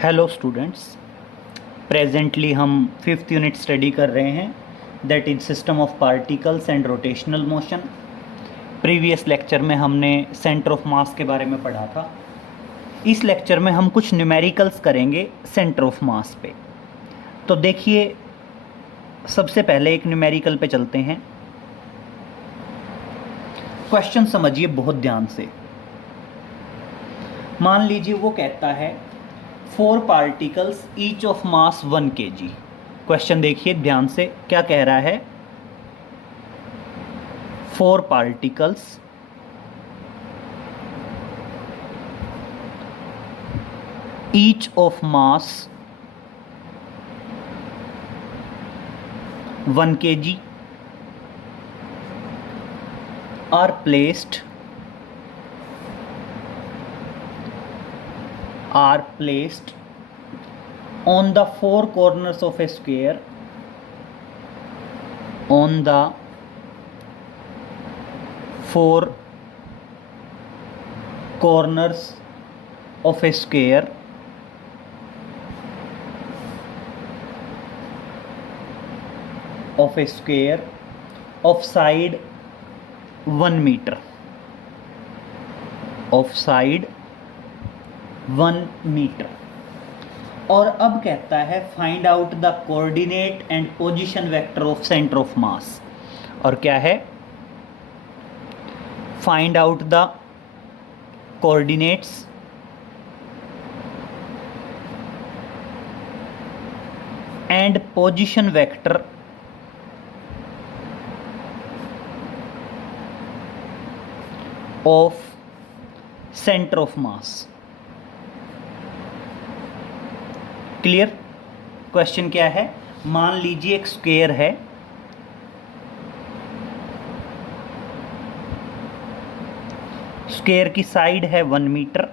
Hello students. Presently हम fifth unit study कर रहे हैं, that is system of particles and rotational motion. Previous lecture में हमने सेंटर ऑफ मास के बारे में पढ़ा था। इस लेक्चर में हम कुछ न्यूमेरिकल्स करेंगे सेंटर ऑफ मास पे। तो देखिए, सबसे पहले एक न्यूमेरिकल पे चलते हैं। क्वेश्चन समझिए बहुत ध्यान से। मान लीजिए वो कहता है 4 particles each of mass 1 kg। Question देखिए ध्यान से, क्या कह रहा है? 4 particles each of mass 1 kg are placed on the 4 corners of a square, on the 4 corners of a square of side 1 meter, of side 1 metre. और अब कहता है find out the coordinate and position vector of centre of mass. और क्या है? Find out the coordinates and position vector of centre of mass. Clear? Question क्या है? मान लीजिए एक स्क्वायर है, स्क्वायर की साइड है 1 मीटर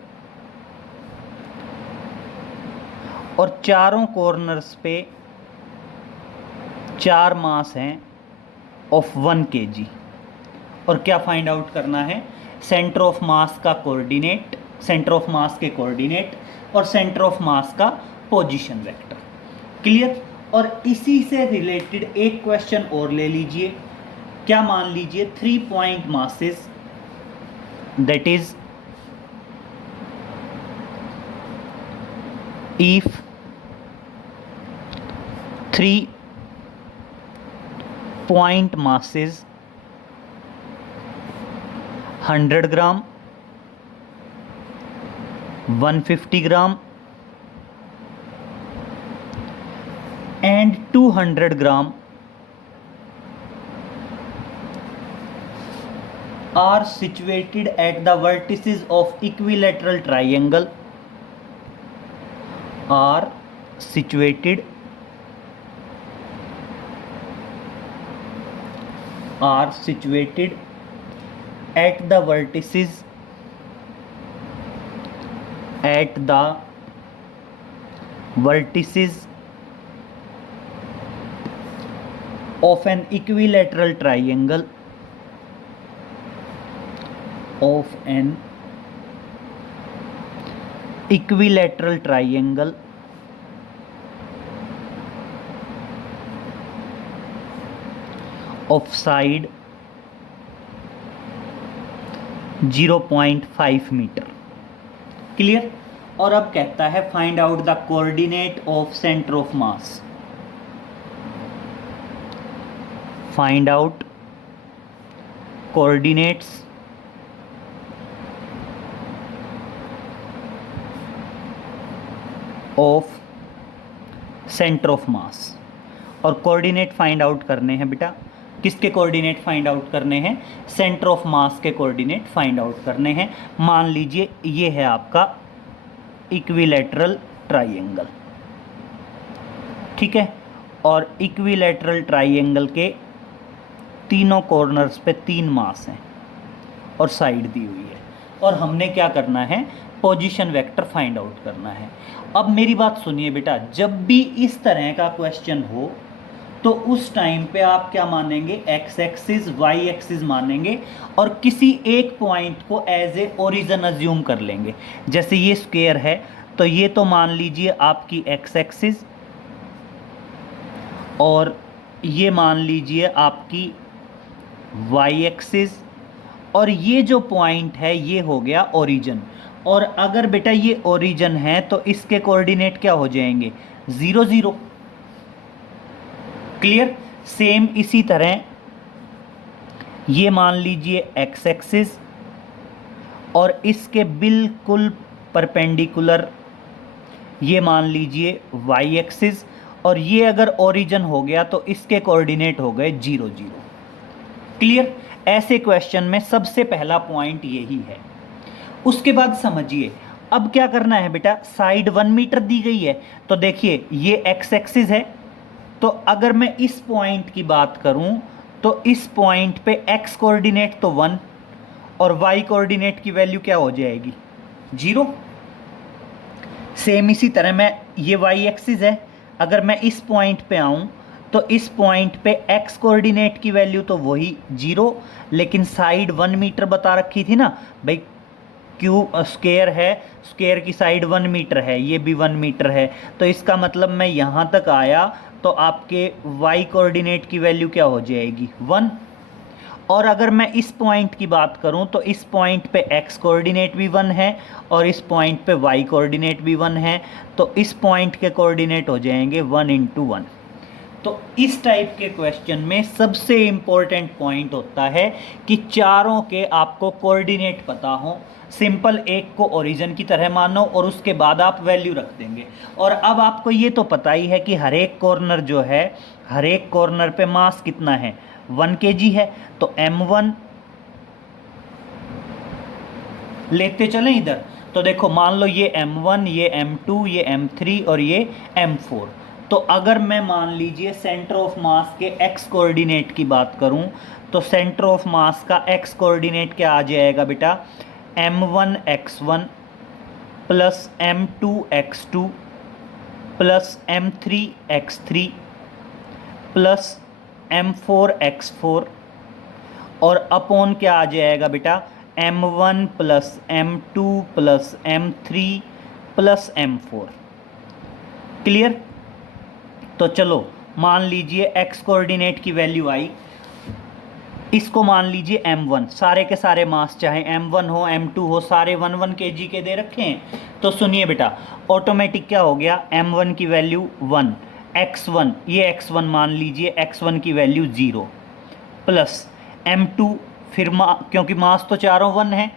और चारों कॉर्नर्स पे 4 मास हैं ऑफ 1 kg। और क्या फाइंड आउट करना है? सेंटर ऑफ मास का कोऑर्डिनेट, सेंटर ऑफ मास के कोऑर्डिनेट और सेंटर ऑफ मास का पोजीशन वेक्टर। क्लियर? और इसी से रिलेटेड एक क्वेश्चन और ले लीजिए। क्या मान लीजिए 3 point masses, that is if 3 point masses 100 gram, 150 gram and 200 gram are situated at the vertices of equilateral triangle, are situated at the vertices of an equilateral triangle, of an equilateral triangle of side 0.5 metre. Clear? और अब कहता है find out the coordinate of centre of mass. Find out coordinates of centre of mass. और coordinate find out करने हैं बेटा। किसके coordinate find out करने हैं? सेंटर ऑफ मास के कोऑर्डिनेट फाइंड आउट करने हैं। मान लीजिए ये है आपका इक्विलैटरल ट्राइंगल, ठीक है? और इक्विलैटरल ट्राइंगल के तीनों कॉर्नर्स पे 3 मास हैं और साइड दी हुई है। और हमने क्या करना है? पोजीशन वेक्टर फाइंड आउट करना है। अब मेरी बात सुनिए बेटा, जब भी इस तरह का क्वेश्चन हो तो उस टाइम पे आप क्या मानेंगे? एक्स एक्सिस, वाई एक्सिस मानेंगे और किसी एक पॉइंट को एज ए ओरिजिन अज्यूम कर लेंगे। जैसे ये स्क्वायर है तो ये तो मान लीजिए आपकी एक्स एक्सिस और ये मान लीजिए आपकी वाई एक्सिस, और ये जो पॉइंट है ये हो गया ओरिजिन। और अगर बेटा ये ओरिजिन है तो इसके कोऑर्डिनेट क्या हो जाएंगे, 0 0। क्लियर। सेम इसी तरह ये मान लीजिए एक्स एक्सिस और इसके बिल्कुल परपेंडिकुलर ये मान लीजिए वाई एक्सिस, और ये अगर ओरिजिन हो गया तो इसके कोऑर्डिनेट हो गए 0 0। क्लियर। ऐसे क्वेश्चन में सबसे पहला पॉइंट यही है। उसके बाद समझिए अब क्या करना है बेटा, साइड 1 मीटर दी गई है, तो देखिए ये एक्स एक्सिस है, तो अगर मैं इस पॉइंट की बात करूं तो इस पॉइंट पे एक्स कोऑर्डिनेट तो 1 और वाई कोऑर्डिनेट की वैल्यू क्या हो जाएगी, 0। सेम इसी तरह मैं ये वाई एक्सिस है, अगर मैं इस पॉइंट पे आऊं तो इस पॉइंट पे एक्स कोऑर्डिनेट की वैल्यू तो वही 0, लेकिन साइड 1 मीटर बता रखी थी ना भाई, क्यू स्क्वायर है, स्क्वायर की साइड 1 मीटर है, ये भी 1 मीटर है, तो इसका मतलब मैं यहाँ तक आया तो आपके वाई कोऑर्डिनेट की वैल्यू क्या हो जाएगी, 1। और अगर मैं इस पॉइंट की बात करूं तो इस पॉइंट पे x कोऑर्डिनेट भी 1 है और इस पॉइंट पे y कोऑर्डिनेट भी 1 है, तो इस पॉइंट के कोऑर्डिनेट हो जाएंगे 1 × 1। तो इस टाइप के क्वेश्चन में सबसे इम्पोर्टेंट पॉइंट होता है कि चारों के आपको कोऑर्डिनेट पता हो। सिंपल एक को ओरिजिन की तरह मानो और उसके बाद आप वैल्यू रख देंगे। और अब आपको ये तो पता ही है कि हर एक कॉर्नर जो है, हर एक कॉर्नर पे मास कितना है, 1 kg है, तो m1 लेते चलें इधर। तो देखो मान लो ये m1, ये m2, ये m3 और ये m4। तो अगर मैं मान लीजिए सेंटर ऑफ मास के x कोऑर्डिनेट की बात करूं तो सेंटर ऑफ मास का x कोऑर्डिनेट क्या आ जाएगा बेटा, m1 x1 plus m2 x2 plus m3 x3 plus m4 x4 और अपॉन क्या आ जाएगा बेटा, m1 plus m2 plus m3 plus m4। Clear. तो चलो मान लीजिए x कोऑर्डिनेट की वैल्यू आई, इसको मान लीजिए m1, सारे के सारे मास चाहे m1 हो m2 हो सारे 1 1 kg के दे रखे हैं। तो सुनिए बेटा ऑटोमेटिक क्या हो गया, m1 की वैल्यू 1, x1 ये x1 मान लीजिए x1 की वैल्यू 0 प्लस m2 फिर क्योंकि मास तो चारों 1 है,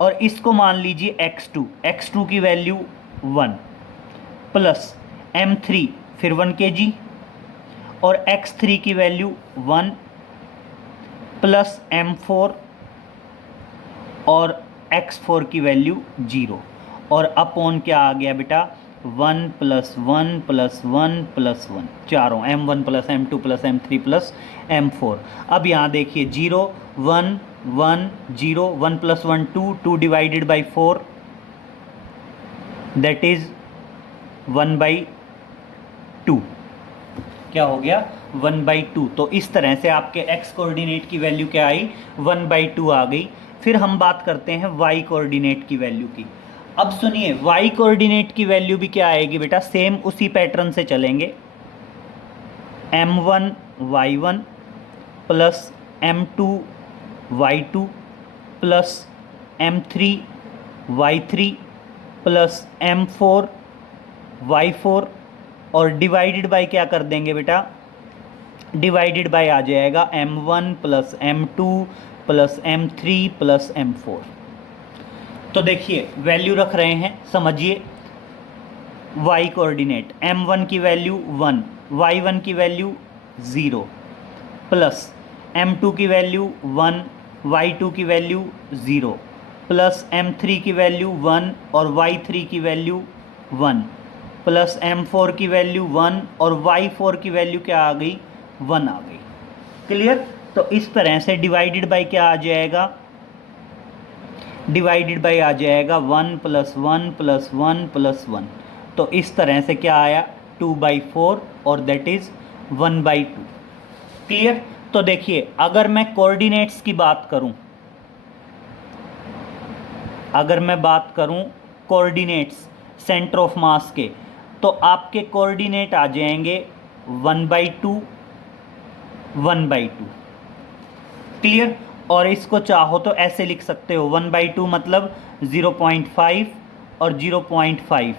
और इसको मान लीजिए x2 की वैल्यू 1 प्लस m3 फिर 1 kg और x3 की वैल्यू 1 प्लस m4 और x4 की वैल्यू 0 और अपॉन क्या आ गया बेटा, 1 प्लस 1 प्लस 1 प्लस 1, चारों m1 plus m2 plus m3 plus m4। अब यहाँ देखिए 0 1 1 0, 1 plus 1 2, 2 divided by 4 that is 1/2। क्या हो गया, 1/2। तो इस तरह से आपके x कोऑर्डिनेट की वैल्यू क्या आई, 1/2 आ गई। फिर हम बात करते हैं y कोऑर्डिनेट की वैल्यू की। अब सुनिए y कोऑर्डिनेट की वैल्यू भी क्या आएगी बेटा, सेम उसी पैटर्न से चलेंगे, m1 y1 plus m2 y2 plus m3 y3 plus m4 y4 और डिवाइडेड बाय क्या कर देंगे बेटा, डिवाइडेड बाय आ जाएगा m1 plus m2 plus m3 plus m4। तो देखिए वैल्यू रख रहे हैं, समझिए y कोऑर्डिनेट m1 की वैल्यू 1, y1 की वैल्यू 0 प्लस m2 की वैल्यू 1, y2 की वैल्यू 0 प्लस m3 की वैल्यू 1 और y3 की वैल्यू 1 प्लस m4 की वैल्यू 1 और y4 की वैल्यू क्या आ गई, 1 आ गई। क्लियर। तो इस तरह से डिवाइडेड बाय क्या आ जाएगा, डिवाइडेड बाय आ जाएगा 1 प्लस 1 प्लस 1 प्लस 1। तो इस तरह से क्या आया, 2/4 और दैट इज 1/2। क्लियर। तो देखिए अगर मैं कोऑर्डिनेट्स की बात करूं, अगर मैं बात करूं कोऑर्डिनेट्स, सेंटर ऑफ मास के, तो आपके कोऑर्डिनेट आ जाएंगे 1/2 1/2। क्लियर। और इसको चाहो तो ऐसे लिख सकते हो 1/2 मतलब 0.5 और 0.5।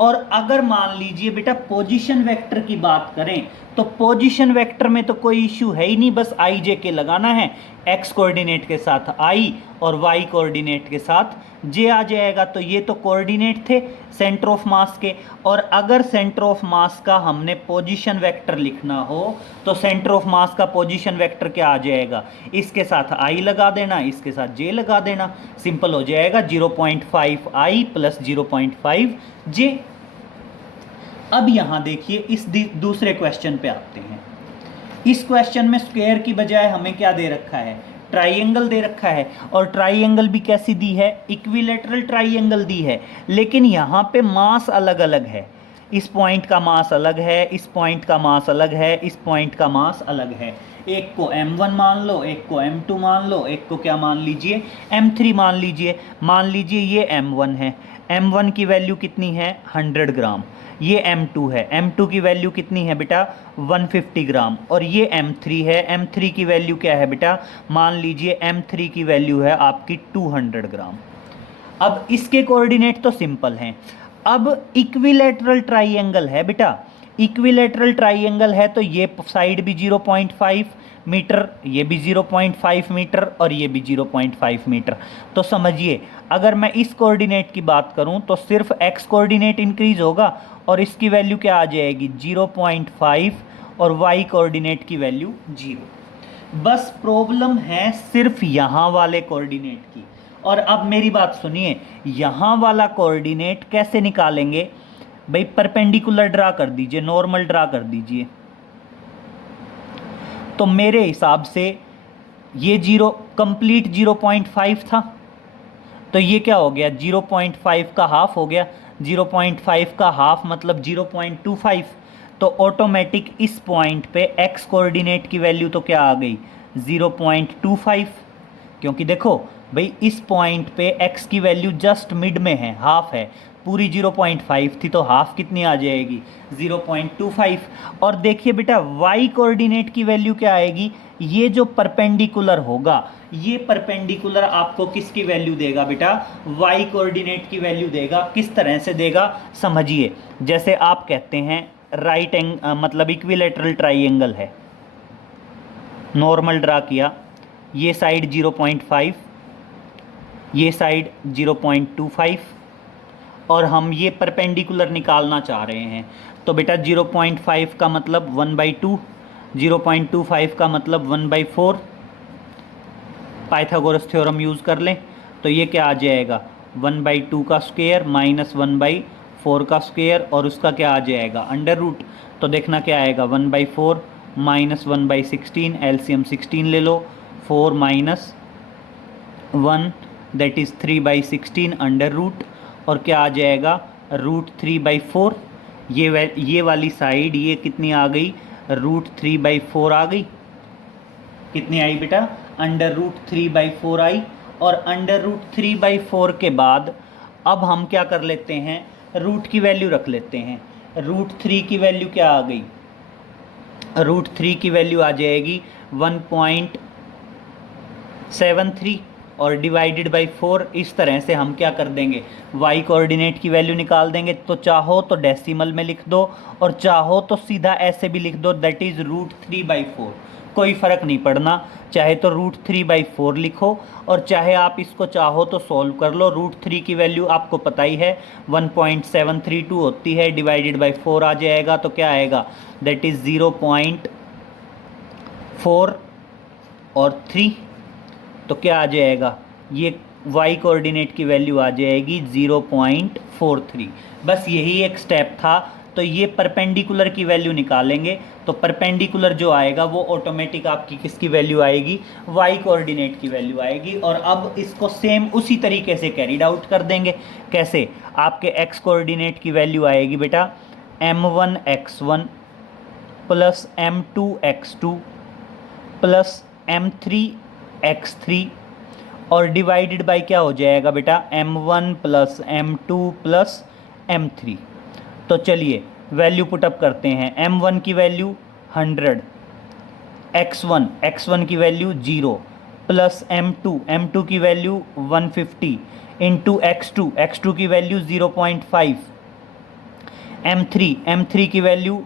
और अगर मान लीजिए बेटा पोजीशन वेक्टर की बात करें तो पोजीशन वेक्टर में तो कोई इश्यू है ही नहीं, बस आई जे के लगाना है, एक्स कोऑर्डिनेट के साथ आई और वाई कोऑर्डिनेट के साथ जे आ जाएगा। तो ये तो कोऑर्डिनेट थे सेंटर ऑफ मास के। और अगर सेंटर ऑफ मास का हमने पोजीशन वेक्टर लिखना हो तो सेंटर ऑफ मास का पोजीशन वेक्टर क्या आ जाएगा, इसके साथ आई लगा देना, इसके साथ जे लगा देना, सिंपल हो जाएगा 0.5 आई प्लस 0.5 जे। अब यहां देखिए इस दूसरे क्वेश्चन पे आते हैं। इस क्वेश्चन में स्क्वायर की बजाय हमें क्या दे रखा है, ट्राइंगल दे रखा है। और ट्राइंगल भी कैसी दी है, इक्विलेटरल ट्राइंगल दी है। लेकिन यहाँ पे मास अलग अलग है, इस पॉइंट का मास अलग है, इस पॉइंट का मास अलग है, इस पॉइंट का मास अलग है। एक को m1 मान लो, एक को m2 मान लो, एक को क्या मान लीजिए m3 मान लीजिए। मान लीजिए ये m1 है, m1 की वैल्यू कितनी है 100 ग्राम। ये m2 है, m2 की वैल्यू कितनी है बेटा 150 ग्राम। और ये m3 है, m3 की वैल्यू क्या है बेटा, मान लीजिए m3 की वैल्यू है आपकी 200 ग्राम। अब इसके कोऑर्डिनेट तो सिंपल हैं। अब इक्विलेटरल ट्राइंगल है बेटा, इक्विलेटरल ट्राइंगल है तो ये साइड भी 0.5 मीटर, ये भी 0.5 मीटर और ये भी 0.5 मीटर। तो समझिए अगर मैं इस कोऑर्डिनेट की बात करूं तो सिर्फ x कोऑर्डिनेट इंक्रीज होगा और इसकी वैल्यू क्या आ जाएगी 0.5 और y कोऑर्डिनेट की वैल्यू 0। बस प्रॉब्लम है सिर्फ यहाँ वाले कोऑर्डिनेट की। और अब मेरी बात सुनिए, यहाँ वाला कोऑर्डिनेट कैसे निकालेंगे भाई, परपेंडिकुलर ड्रा कर दीजिए, नॉर्मल ड्रा कर दीजिए। तो मेरे हिसाब से ये कंप्लीट 0.5 था, तो ये क्या हो गया 0.5 का हाफ हो गया, 0.5 का हाफ मतलब 0.25। तो ऑटोमेटिक इस पॉइंट पे x कोऑर्डिनेट की वैल्यू तो क्या आ गई 0.25, क्योंकि देखो भाई इस पॉइंट पे x की वैल्यू जस्ट मिड में है, हाफ है, पूरी 0.5 थी तो हाफ कितनी आ जाएगी 0.25। और देखिए बेटा y कोऑर्डिनेट की वैल्यू क्या आएगी, ये जो परपेंडिकुलर होगा ये परपेंडिकुलर आपको किसकी वैल्यू देगा बेटा, y कोऑर्डिनेट की वैल्यू देगा। किस तरह से देगा समझिए, जैसे आप कहते हैं राइट मतलब इक्विलेटरल ट्राइंगल है, नॉर्मल ड्रा किया, ये साइड 0.5, ये साइड 0.25 और हम ये परपेंडिकुलर निकालना चाह रहे हैं। तो बेटा 0.5 का मतलब 1/2, 0.25 का मतलब 1/4। पाइथागोरस थ्योरम यूज़ कर लें तो ये क्या आ जाएगा 1/2 का स्क्वायर माइनस 1/4 का स्क्वायर और उसका क्या आ जाएगा अंडर रूट। तो देखना क्या आएगा 1/4 माइनस 1/16, एलसीएम 16 ले लो, 4 minus 1 that is 3/16 under root, और क्या आ जाएगा √3/4। ये वाली साइड ये कितनी आ गई √3/4 आ गई, कितनी आई बेटा √3/4 आई। और √3/4 के बाद अब हम क्या कर लेते हैं, रूट की वैल्यू रख लेते हैं। √3 की वैल्यू क्या आ गई, √3 की वैल्यू आ जाएगी 1.73 और डिवाइडेड बाई 4। इस तरह से हम क्या कर देंगे y कोऑर्डिनेट की वैल्यू निकाल देंगे। तो चाहो तो डेसिमल में लिख दो और चाहो तो सीधा ऐसे भी लिख दो, दैट इज़ √3/4, कोई फ़र्क नहीं पड़ना। चाहे तो √3/4 लिखो और चाहे आप इसको चाहो तो सॉल्व कर लो। √3 की वैल्यू आपको पता ही है 1.732 होती है, डिवाइडेड बाई 4 आ जाएगा तो क्या आएगा दैट इज़ 0.4 और 3। तो क्या आ जाएगा ये y कोऑर्डिनेट की वैल्यू आ जाएगी 0.43। बस यही एक स्टेप था। तो ये परपेंडिकुलर की वैल्यू निकालेंगे तो परपेंडिकुलर जो आएगा वो ऑटोमेटिक आपकी किसकी वैल्यू आएगी y कोऑर्डिनेट की वैल्यू आएगी। और अब इसको सेम उसी तरीके से कैरीड आउट कर देंगे। कैसे, आपके x कोऑर्डिनेट की वैल्यू आएगी बेटा m1x1 plus m2x2 plus m3x3 और डिवाइडेड बाय क्या हो जाएगा बेटा m1 plus m2 plus m3। तो चलिए वैल्यू पुटअप करते हैं। m1 की वैल्यू 100, x1 की वैल्यू 0 प्लस m2 की वैल्यू 150 इंटू x2 की वैल्यू 0.5, m3 की वैल्यू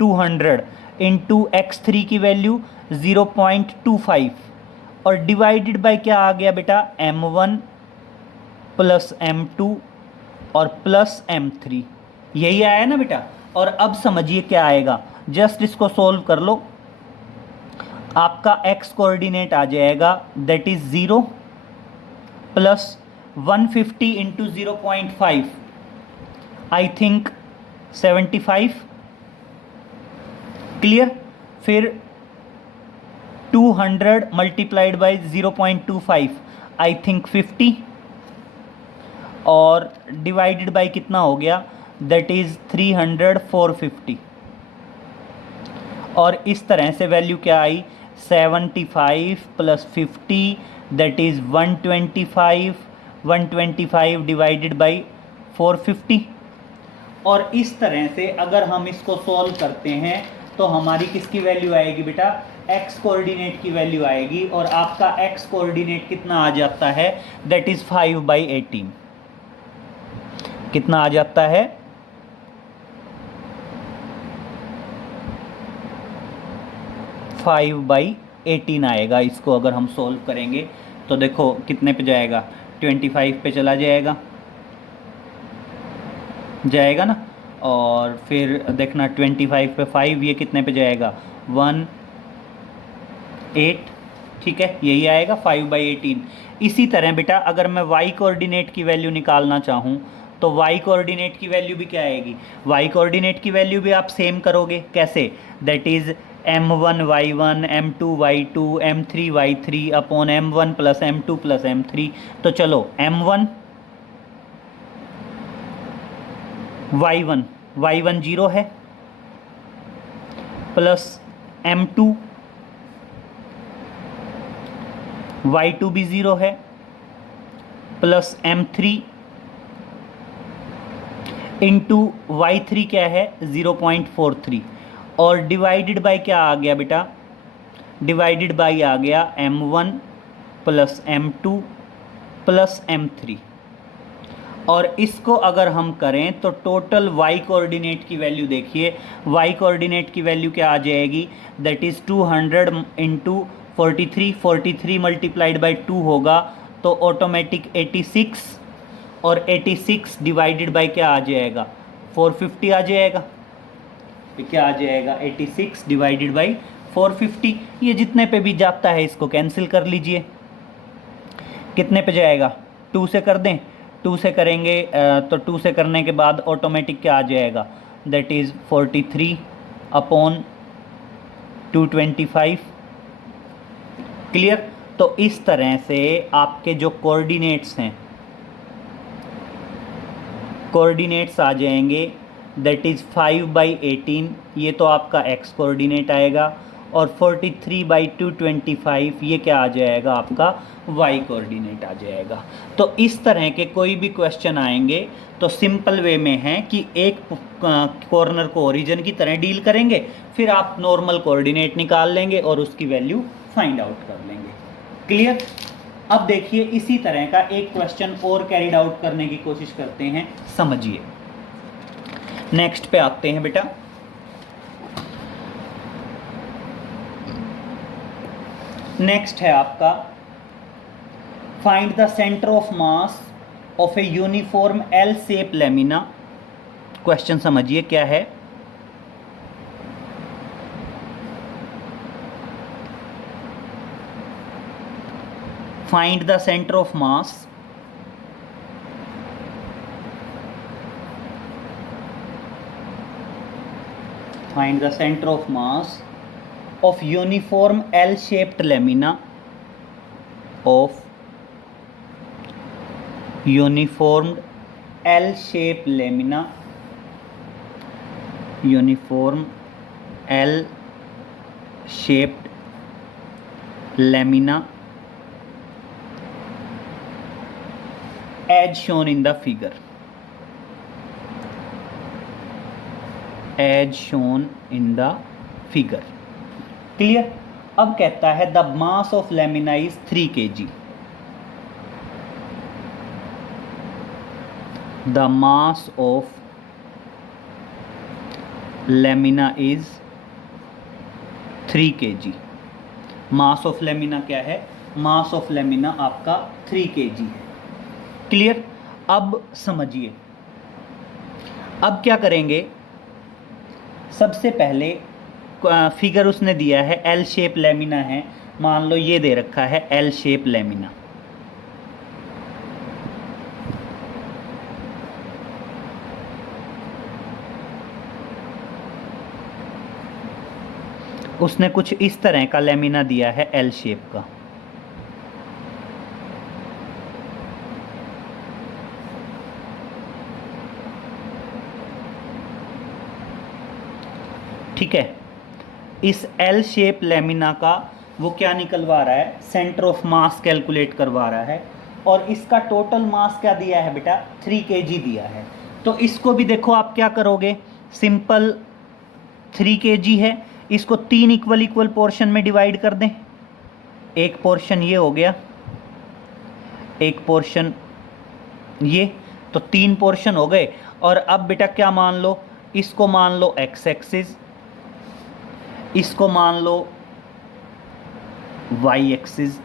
200 इंटू x3 की वैल्यू 0.25 और डिवाइडेड बाय क्या आ गया बेटा, m1 प्लस m2 और प्लस m3, यही आया ना बेटा। और अब समझिए क्या आएगा, जस्ट इसको सोल्व कर लो। आपका x कोऑर्डिनेट आ जाएगा that is 0 plus 150 into 0.5, I think 75, clear. फिर 200 मल्टीप्लाइड बाई 0.25, आई थिंक 50 और डिवाइडेड बाई कितना हो गया, दैट इज 300 450। और इस तरह से वैल्यू क्या आई, 75 plus 50 that is 125 divided by 450। और इस तरह से अगर हम इसको सॉल्व करते हैं तो हमारी किसकी वैल्यू आएगी बेटा, x कोऑर्डिनेट की वैल्यू आएगी। और आपका x कोऑर्डिनेट कितना आ जाता है, दैट इज 5/18। कितना आ जाता है, 5/18 आएगा। इसको अगर हम सोल्व करेंगे तो देखो कितने पे जाएगा, 25 पे चला जाएगा ना। और फिर देखना 25 पे 5, ये कितने पे जाएगा, 18, ठीक है, यही आएगा 5/18। इसी तरह बेटा अगर मैं y कोऑर्डिनेट की वैल्यू निकालना चाहूँ तो y कोऑर्डिनेट की वैल्यू भी क्या आएगी, y कोऑर्डिनेट की वैल्यू भी आप सेम करोगे। कैसे, that is m1 y1 m2 y2 m3 y3 upon m1 plus m2 plus m3। तो चलो m1 y1 0 है प्लस m2 y2 भी 0 है प्लस m3 इंटू y3 क्या है 0.43 और डिवाइडेड बाय क्या आ गया बेटा, डिवाइडेड बाय आ गया m1 plus m2 plus m3। और इसको अगर हम करें तो टोटल y कोऑर्डिनेट की वैल्यू देखिए, y कोऑर्डिनेट की वैल्यू क्या आ जाएगी, that is 200 into 43 multiplied by 2 होगा तो ऑटोमेटिक 86 और 86 डिवाइडेड बाय क्या आ जाएगा, 450 आ जाएगा। तो क्या आ जाएगा, 86 डिवाइडेड बाई 450। ये जितने पे भी जाता है इसको कैंसिल कर लीजिए, कितने पे जाएगा, 2 से कर दें, 2 से करेंगे तो 2 से करने के बाद ऑटोमेटिक क्या आ जाएगा, दैट इज़ 43 अपॉन 225, क्लियर। तो इस तरह से आपके जो कोऑर्डिनेट्स हैं, कोऑर्डिनेट्स आ जाएंगे दैट इज़ 5/18, ये तो आपका x कोऑर्डिनेट आएगा, और 43/225 ये क्या आ जाएगा, आपका y कोऑर्डिनेट आ जाएगा। तो इस तरह के कोई भी क्वेश्चन आएंगे तो सिंपल वे में है कि एक कॉर्नर को ओरिजिन की तरह डील करेंगे, फिर आप नॉर्मल कोऑर्डिनेट निकाल लेंगे और उसकी वैल्यू फाइंड आउट कर लेंगे, क्लियर। अब देखिए इसी तरह का एक क्वेश्चन और कैरिड आउट करने की कोशिश करते हैं, समझिए। नेक्स्ट पे आते हैं बेटा। नेक्स्ट है आपका find the centre of mass of a uniform L shape lamina. Question समझिए क्या है, find the centre of mass find the center of mass of uniform L-shaped lamina of uniformed L-shaped lamina, uniform L-shaped lamina as shown in the figure। As shown in the figure. Clear. अब कहता है the mass of lamina is 3 kg। The mass of lamina is 3 kg। Mass of lamina क्या है? मास of lamina आपका 3 kg है। Clear. अब समझिए, अब क्या करेंगे? सबसे पहले फिगर उसने दिया है एल शेप लेमिना है, मान लो ये दे रखा है एल शेप लेमिना। उसने कुछ इस तरह का लेमिना दिया है एल शेप का। ठीक है, इस एल शेप लेमिना का वो क्या निकलवा रहा है? सेंटर ऑफ मास कैलकुलेट करवा रहा है। और इसका टोटल मास क्या दिया है बेटा? 3 kg दिया है। तो इसको भी देखो आप क्या करोगे? सिंपल 3 kg है, इसको 3 इक्वल इक्वल पोर्शन में डिवाइड कर दें। एक पोर्शन ये हो गया, एक पोर्शन ये, तो 3 पोर्शन हो गए। और अब बेटा क्या मान लो? इसको मान लो एक्स एक्सिस, इसको मान लो वाई एक्सिस।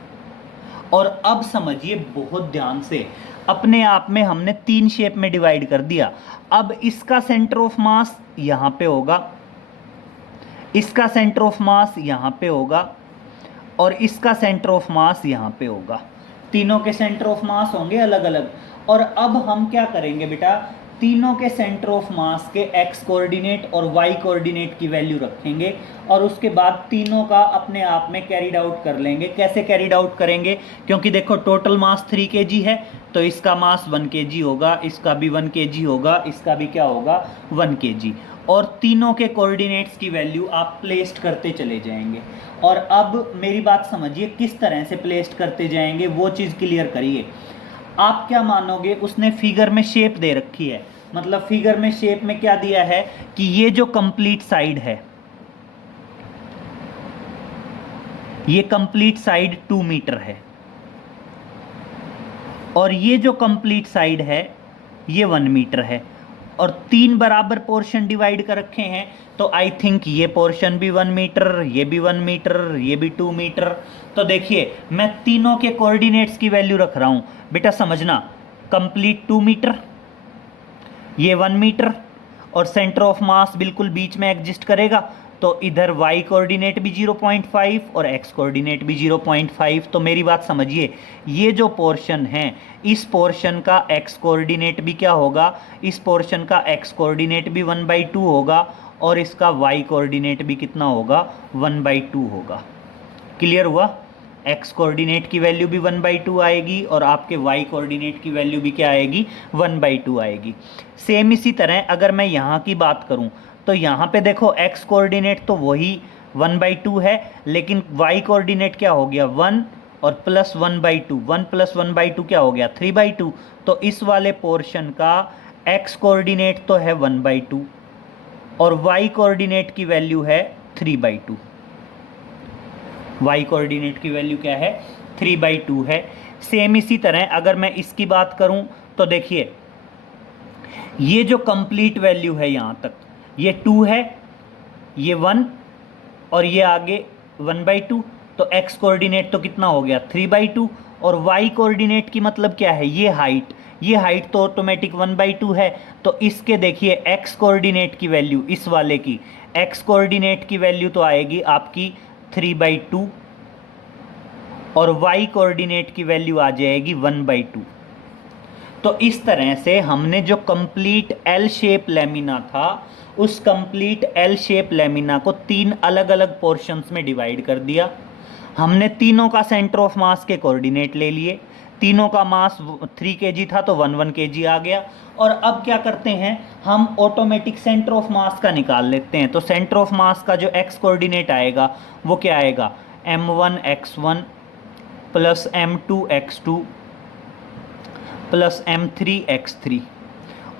और अब समझिए बहुत ध्यान से, अपने आप में हमने 3 शेप में डिवाइड कर दिया। अब इसका सेंटर ऑफ मास यहां पे होगा, इसका सेंटर ऑफ मास यहां पे होगा, और इसका सेंटर ऑफ मास यहां पे होगा। तीनों के सेंटर ऑफ मास होंगे अलग अलग। और अब हम क्या करेंगे बेटा? तीनों के सेंटर ऑफ मास के एक्स कोऑर्डिनेट और वाई कोऑर्डिनेट की वैल्यू रखेंगे, और उसके बाद तीनों का अपने आप में कैरिड आउट कर लेंगे। कैसे कैरिड आउट करेंगे? क्योंकि देखो टोटल मास 3 kg है, तो इसका मास 1 kg होगा, इसका भी 1 kg होगा, इसका भी क्या होगा? 1 kg। और तीनों के कोऑर्डिनेट्स की वैल्यू आप प्लेस्ड करते चले जाएंगे। और अब मेरी बात समझिए, किस तरह से प्लेस्ड करते जाएंगे वो चीज़ क्लियर करिए। आप क्या मानोगे? उसने फिगर में शेप दे रखी है, मतलब फिगर में शेप में क्या दिया है कि ये जो कंप्लीट साइड है, ये कंप्लीट साइड 2 मीटर है, और ये जो कंप्लीट साइड है ये 1 मीटर है, और 3 बराबर पोर्शन डिवाइड कर रखे हैं। तो आई थिंक ये पोर्शन भी 1 मीटर, ये भी 1 मीटर, ये भी 2 मीटर। तो देखिए मैं तीनों के कोऑर्डिनेट्स की वैल्यू रख रहा हूं बेटा, समझना। कंप्लीट 2 मीटर, ये 1 मीटर, और सेंटर ऑफ मास बिल्कुल बीच में एग्जिस्ट करेगा, तो इधर y कोऑर्डिनेट भी 0.5 और x कोऑर्डिनेट भी 0.5। तो मेरी बात समझिए, ये जो पोर्शन है, इस पोर्शन का x कोऑर्डिनेट भी क्या होगा? इस पोर्शन का x कोऑर्डिनेट भी 1/2 होगा, और इसका y कोऑर्डिनेट भी कितना होगा? 1/2 होगा। क्लियर हुआ? x कोऑर्डिनेट की वैल्यू भी 1/2 आएगी, और आपके y कोऑर्डिनेट की वैल्यू भी क्या आएगी? 1/2 आएगी। सेम इसी तरह अगर मैं यहाँ की बात करूँ, तो यहाँ पे देखो x कोऑर्डिनेट तो वही 1/2 है, लेकिन y कोऑर्डिनेट क्या हो गया? 1 और प्लस 1/2, 1 प्लस 1/2 क्या हो गया? 3/2। तो इस वाले पोर्शन का x कोऑर्डिनेट तो है 1/2, और y कोऑर्डिनेट की वैल्यू है 3/2। y कोऑर्डिनेट की वैल्यू क्या है? 3/2 है। सेम इसी तरह अगर मैं इसकी बात करूं, तो देखिए ये जो कंप्लीट वैल्यू है यहाँ तक, ये 2 है, ये 1, और ये आगे 1/2। तो x कोऑर्डिनेट तो कितना हो गया? 3/2। और y कोऑर्डिनेट की मतलब क्या है? ये हाइट, ये हाइट तो ऑटोमेटिक 1/2 है। तो इसके देखिए x कोऑर्डिनेट की वैल्यू, इस वाले की x कोऑर्डिनेट की वैल्यू तो आएगी आपकी 3/2, और y कोऑर्डिनेट की वैल्यू आ जाएगी 1/2। तो इस तरह से हमने जो कंप्लीट एल शेप लेमिना था, उस कंप्लीट एल शेप लेमिना को 3 अलग अलग पोर्शंस में डिवाइड कर दिया। हमने तीनों का सेंटर ऑफ मास के कोऑर्डिनेट ले लिए, तीनों का मास 3 kg था तो 1 kg आ गया। और अब क्या करते हैं, हम ऑटोमेटिक सेंटर ऑफ मास का निकाल लेते हैं। तो सेंटर ऑफ मास का जो x कोऑर्डिनेट आएगा वो क्या आएगा? m1 x1 plus m2 x2 plus m3 x3,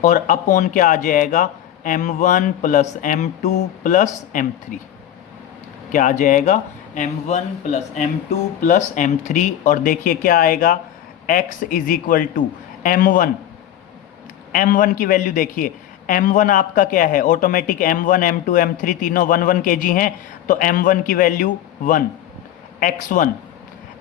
और अपॉन क्या आ जाएगा? m1 plus m2 plus m3। क्या आ जाएगा? m1 plus m2 plus m3। और देखिए क्या आएगा, x is equal to m1। m1 की वैल्यू देखिए, m1 आपका क्या है, ऑटोमेटिक m1 m2 m3 तीनों 1 1 kg हैं, तो m1 की वैल्यू 1।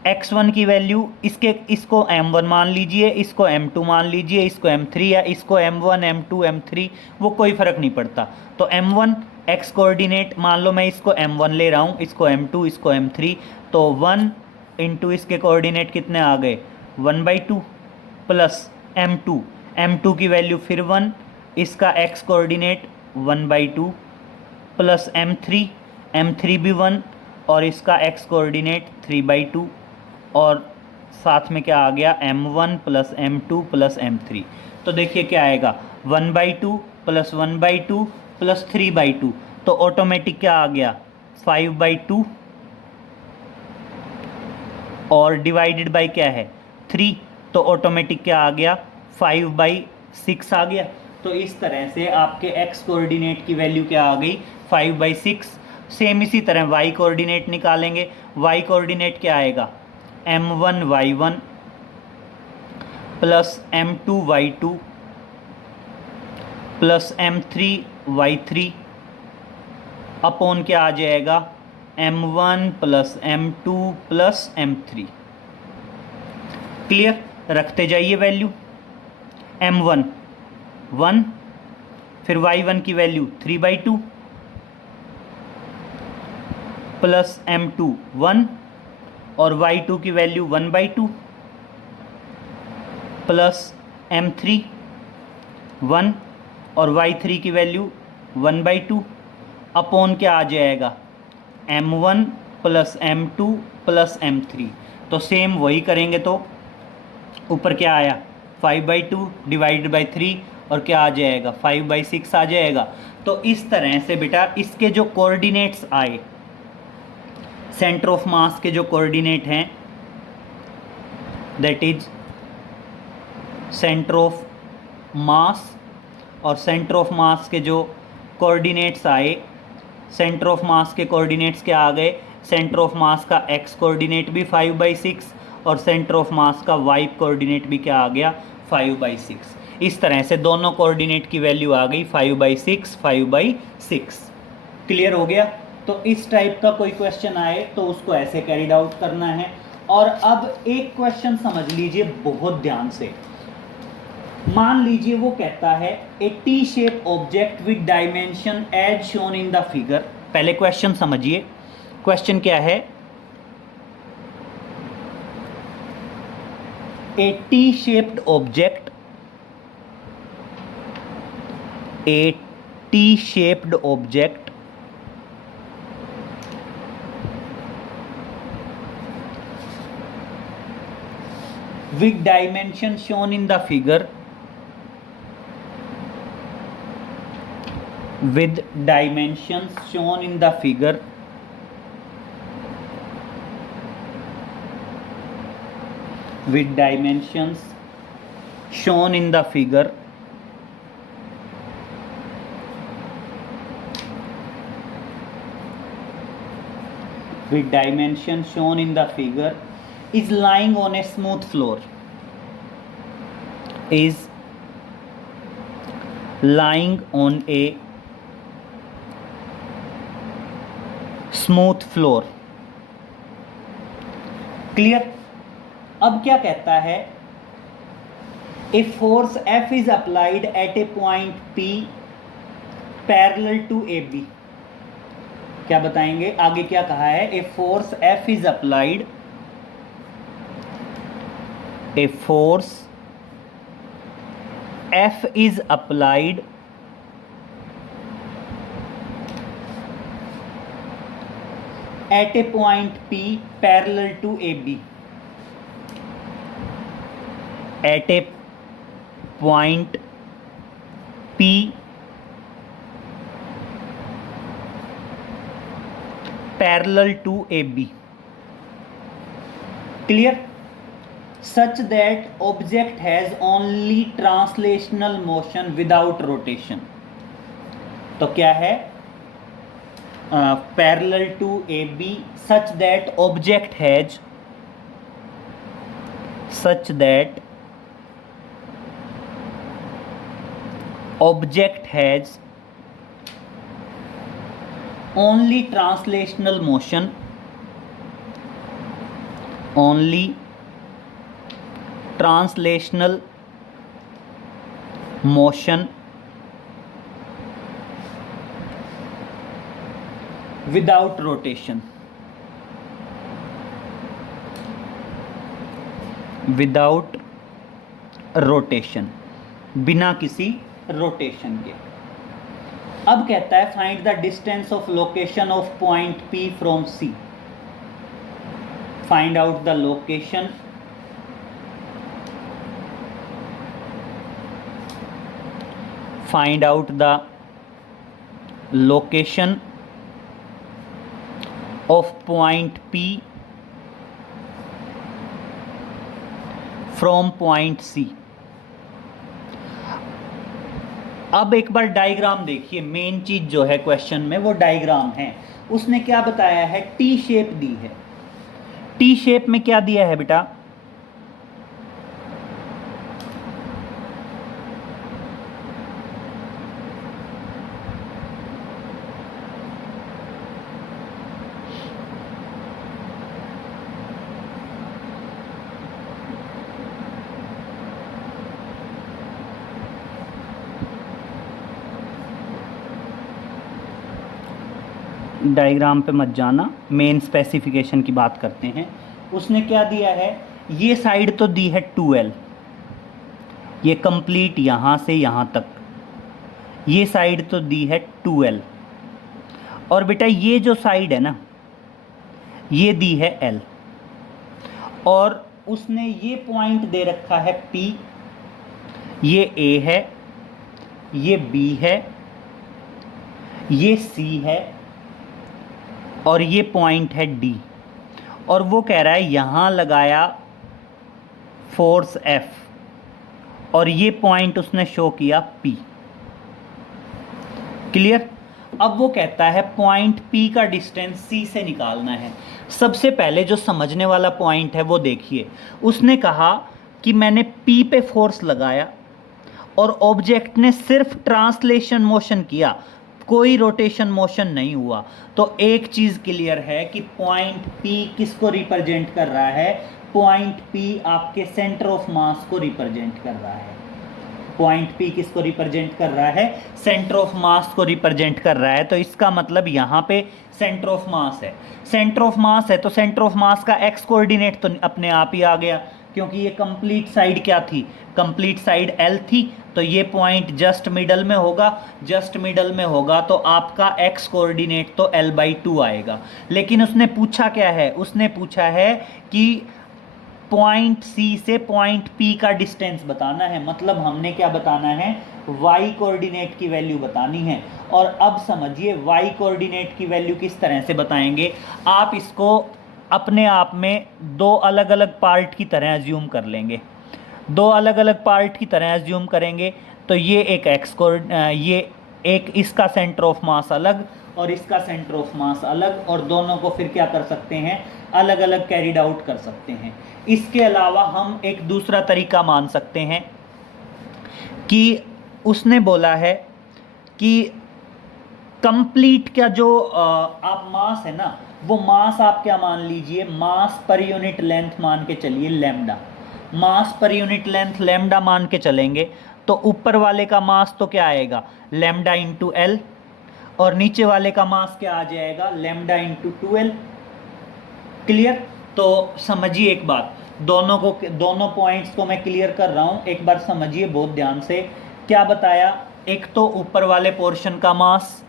x1 की वैल्यू इसको m1 मान लीजिए, इसको m2 मान लीजिए, इसको m3 या इसको m1 m2 m3, वो कोई फ़र्क नहीं पड़ता। तो m1 x कोऑर्डिनेट मान लो मैं इसको m1 ले रहा हूँ, इसको m2, इसको m3, तो 1 इंटू इसके कोऑर्डिनेट कितने आ गए, 1/2 प्लस m2 की वैल्यू फिर 1, इसका x कोऑर्डिनेट 1/2 प्लस m3 भी 1 और इसका x कोऑर्डिनेट 3/2 और साथ में क्या आ गया, m1 plus m2 plus m3। तो देखिए क्या आएगा, 1/2 प्लस 1/2 प्लस 3/2, तो ऑटोमेटिक क्या आ गया, 5/2 और डिवाइडेड बाय क्या है, 3, तो ऑटोमेटिक क्या आ गया, 5/6 आ गया। तो इस तरह से आपके x कोऑर्डिनेट की वैल्यू क्या आ गई, 5/6। सेम इसी तरह y कोऑर्डिनेट निकालेंगे, y कोऑर्डिनेट क्या आएगा, m1 y1 plus m2 y2 plus m3 y3 upon क्या आ जाएगा, m1 plus m2 plus m3। Clear? रखते जाइए वैल्यू, m1 1, फिर y1 की वैल्यू 3/2 प्लस m2 1 और y2 की वैल्यू 1/2 प्लस m3 1 और y3 की वैल्यू 1/2 अपॉन क्या आ जाएगा, m1 plus m2 plus m3। तो सेम वही करेंगे, तो ऊपर क्या आया, 5/2 डिवाइडेड बाई 3 और क्या आ जाएगा, 5/6 आ जाएगा। तो इस तरह से बेटा इसके जो कोऑर्डिनेट्स आए, सेंटर ऑफ मास के जो कोऑर्डिनेट हैं, that is centre of mass, और सेंटर ऑफ मास के जो कोऑर्डिनेट्स आए, सेंटर ऑफ मास के कोऑर्डिनेट्स क्या आ गए, सेंटर ऑफ मास का x कोऑर्डिनेट भी 5/6 और सेंटर ऑफ मास का y कोऑर्डिनेट भी क्या आ गया, 5/6। इस तरह से दोनों कोऑर्डिनेट की वैल्यू आ गई 5/6 5/6। क्लियर हो गया? तो इस टाइप का कोई क्वेश्चन आए तो उसको ऐसे कैरिड आउट करना है। और अब एक क्वेश्चन समझ लीजिए बहुत ध्यान से, मान लीजिए वो कहता है a T shape object with dimension as shown in the figure. पहले क्वेश्चन समझिए, क्वेश्चन क्या है, a T shaped object, a T shaped object with dimension shown in the figure, with dimensions shown in the figure, with dimensions shown in the figure, with dimension shown in the figure is lying on a smooth floor, is lying on a smooth floor। Clear? अब क्या कहता है, a force F is applied at a point P parallel to AB। क्या बताएंगे आगे, क्या कहा है, a force F is applied, a force F is applied at a point P parallel to AB, at a point P parallel to AB। Clear? Such that object has only translational motion without rotation। तो क्या है, parallel to A B such that object has only translational motion without rotation, बिना किसी rotation के। अब कहता है find the distance of location of point P from C। Find out the location of point P from point C। अब एक बार diagram देखिए, main चीज जो है क्वेश्चन में वो डायग्राम है। उसने क्या बताया है, टी शेप दी है। टी शेप में क्या दिया है बेटा, डायग्राम पे मत जाना, मेन स्पेसिफिकेशन की बात करते हैं। उसने क्या दिया है, ये साइड तो दी है 2L, ये कंप्लीट यहाँ से यहाँ तक, ये साइड तो दी है 2L। और बेटा ये जो साइड है ना, ये दी है L। और उसने ये पॉइंट दे रखा है P, ये A है, ये B है, ये C है, और ये पॉइंट है D। और वो कह रहा है यहाँ लगाया फोर्स F, और ये पॉइंट उसने शो किया P। क्लियर। अब वो कहता है पॉइंट P का डिस्टेंस C से निकालना है। सबसे पहले जो समझने वाला पॉइंट है वो देखिए, उसने कहा कि मैंने P पे फोर्स लगाया और ऑब्जेक्ट ने सिर्फ ट्रांसलेशन मोशन किया, कोई रोटेशन मोशन नहीं हुआ। तो एक चीज़ क्लियर है कि पॉइंट P किसको रिप्रेजेंट कर रहा है, पॉइंट P आपके सेंटर ऑफ मास को रिप्रेजेंट कर रहा है। पॉइंट P किसको रिप्रेजेंट कर रहा है, सेंटर ऑफ मास को रिप्रेजेंट कर रहा है। तो इसका मतलब यहाँ पे सेंटर ऑफ मास है, सेंटर ऑफ मास है तो सेंटर ऑफ मास का एक्स कोऑर्डिनेट तो अपने आप ही आ गया, क्योंकि ये कंप्लीट साइड क्या थी, कंप्लीट साइड L थी। तो ये पॉइंट जस्ट मिडल में होगा, जस्ट मिडल में होगा तो आपका एक्स कोऑर्डिनेट तो L/2 आएगा। लेकिन उसने पूछा क्या है, उसने पूछा है कि पॉइंट C से पॉइंट P का डिस्टेंस बताना है। मतलब हमने क्या बताना है, y कोऑर्डिनेट की वैल्यू बतानी है। और अब समझिए y कोऑर्डिनेट की वैल्यू किस तरह से बताएंगे, आप इसको अपने आप में दो अलग अलग पार्ट की तरह एज्यूम कर लेंगे, दो अलग अलग पार्ट की तरह एज्यूम करेंगे। तो ये एक ये एक इसका सेंटर ऑफ मास अलग और इसका सेंटर ऑफ मास अलग, और दोनों को फिर क्या कर सकते हैं, अलग अलग कैरिड आउट कर सकते हैं। इसके अलावा हम एक दूसरा तरीका मान सकते हैं कि उसने बोला है कि कंप्लीट का जो आप मास है ना, वो मास आप क्या मान लीजिए, मास पर यूनिट लेंथ मान के चलिए लैम्डा, मास पर यूनिट लेंथ लैम्डा मान के चलेंगे। तो ऊपर वाले का मास तो क्या आएगा, लैम्डा इंटू एल, और नीचे वाले का मास क्या आ जाएगा, लैम्डा इंटू 2L। क्लियर। तो समझिए एक बात, दोनों पॉइंट्स को मैं क्लियर कर रहा हूं, एक बार समझिए बहुत ध्यान से। क्या बताया, एक तो ऊपर वाले पोर्शन का मास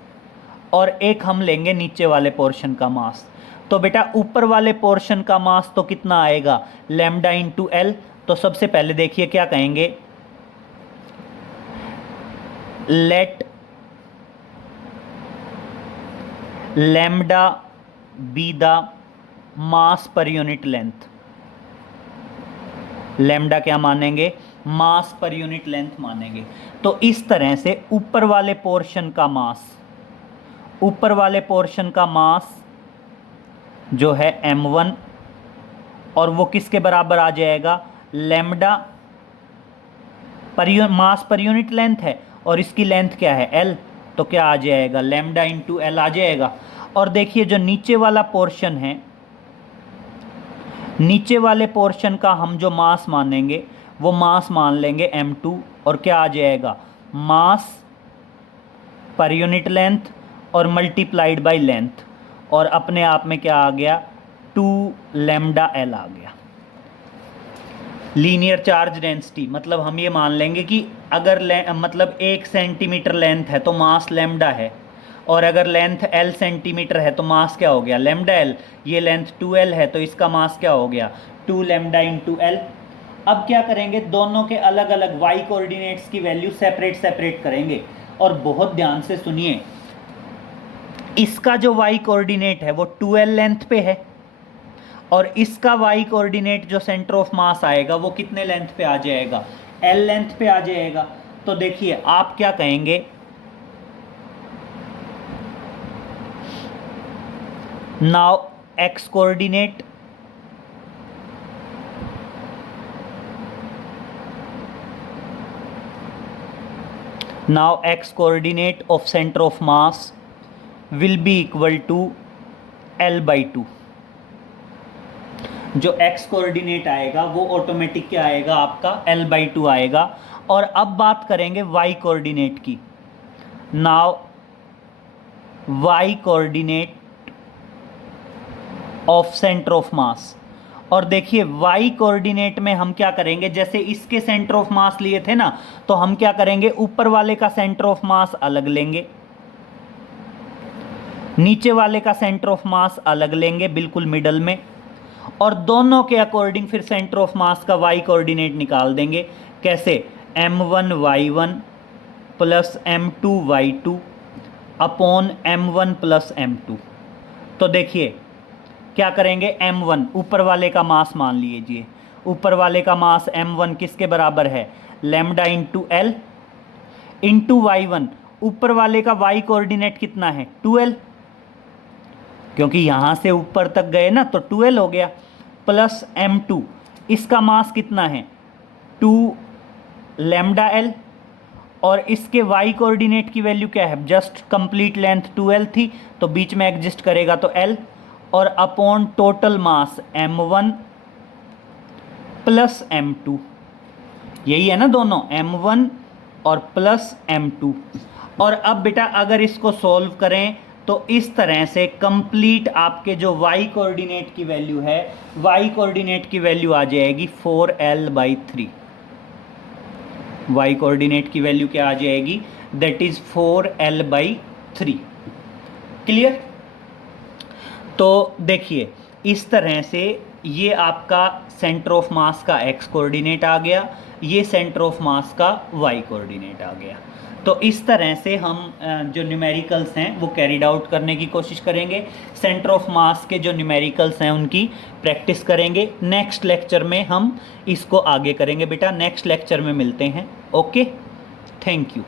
और एक हम लेंगे नीचे वाले पोर्शन का मास। तो बेटा ऊपर वाले पोर्शन का मास तो कितना आएगा, लैम्डा इंटू एल। तो सबसे पहले देखिए क्या कहेंगे, let lambda be the mass per unit length. Lambda क्या मानेंगे, मास पर यूनिट लेंथ मानेंगे। तो इस तरह से ऊपर वाले पोर्शन का मास ऊपर वाले पोर्शन का मास जो है m1 और वो किसके बराबर आ जाएगा, लैम्डा मास पर यूनिट लेंथ है और इसकी लेंथ क्या है l, तो क्या आ जाएगा लैम्डा इंटू एल आ जाएगा। और देखिए जो नीचे वाला पोर्शन है, नीचे वाले पोर्शन का हम जो मास मानेंगे वो मास मान लेंगे m2 और क्या आ जाएगा मास पर यूनिट लेंथ और मल्टीप्लाइड बाय लेंथ और अपने आप में क्या आ गया 2 लैम्डा एल आ गया। लीनियर चार्ज डेंसिटी मतलब हम ये मान लेंगे कि अगर मतलब 1 सेंटीमीटर लेंथ है तो मास लैम्डा है और अगर लेंथ l सेंटीमीटर है तो मास क्या हो गया लैम्डा l। ये लेंथ 2l है तो इसका मास क्या हो गया 2 लैम्डा इंटू l। अब क्या करेंगे, दोनों के अलग अलग y कोऑर्डिनेट्स की वैल्यू सेपरेट करेंगे और बहुत ध्यान से सुनिए। इसका जो y कोऑर्डिनेट है वो 2l लेंथ पे है और इसका y कोऑर्डिनेट जो सेंटर ऑफ मास आएगा वो कितने लेंथ पे आ जाएगा l लेंथ पे आ जाएगा। तो देखिए आप क्या कहेंगे, now x coordinate of center of mass will be equal to L/2। जो x कोऑर्डिनेट आएगा वो ऑटोमेटिक क्या आएगा आपका L/2 आएगा। और अब बात करेंगे y कोऑर्डिनेट की। Now y coordinate of centre of mass, और देखिए y कोऑर्डिनेट में हम क्या करेंगे, जैसे इसके सेंटर ऑफ मास लिए थे ना, तो हम क्या करेंगे ऊपर वाले का सेंटर ऑफ मास अलग लेंगे, नीचे वाले का सेंटर ऑफ मास अलग लेंगे बिल्कुल मिडल में, और दोनों के अकॉर्डिंग फिर सेंटर ऑफ मास का y कोऑर्डिनेट निकाल देंगे। कैसे, m1 y1 plus m2 y2 upon m1 plus m2। तो देखिए क्या करेंगे, m1 ऊपर वाले का मास मान लीजिए, ऊपर वाले का मास m1 किसके बराबर है lambda into L into y1, ऊपर वाले का y कोऑर्डिनेट कितना है 2l, क्योंकि यहां से ऊपर तक गए ना तो 2l हो गया, प्लस m2 इसका मास कितना है 2 लैम्डा एल और इसके y कोऑर्डिनेट की वैल्यू क्या है, जस्ट कंप्लीट लेंथ 2l थी तो बीच में एग्जिस्ट करेगा तो l, और upon total mass m1 plus m2, यही है ना दोनों m1 और प्लस m2। और अब बेटा अगर इसको सॉल्व करें तो इस तरह से कंप्लीट आपके जो y कोऑर्डिनेट की वैल्यू है, y कोऑर्डिनेट की वैल्यू आ जाएगी 4l/3। y कोऑर्डिनेट की वैल्यू क्या आ जाएगी, दैट इज 4l/3। क्लियर। तो देखिए इस तरह से ये आपका सेंटर ऑफ मास का x कोऑर्डिनेट आ गया, ये सेंटर ऑफ मास का y कोऑर्डिनेट आ गया। तो इस तरह से हम जो न्यूमेरिकल्स हैं वो कैरिड आउट करने की कोशिश करेंगे, सेंटर ऑफ मास के जो न्यूमेरिकल्स हैं उनकी प्रैक्टिस करेंगे। नेक्स्ट लेक्चर में हम इसको आगे करेंगे बेटा, नेक्स्ट लेक्चर में मिलते हैं। Okay, thank you.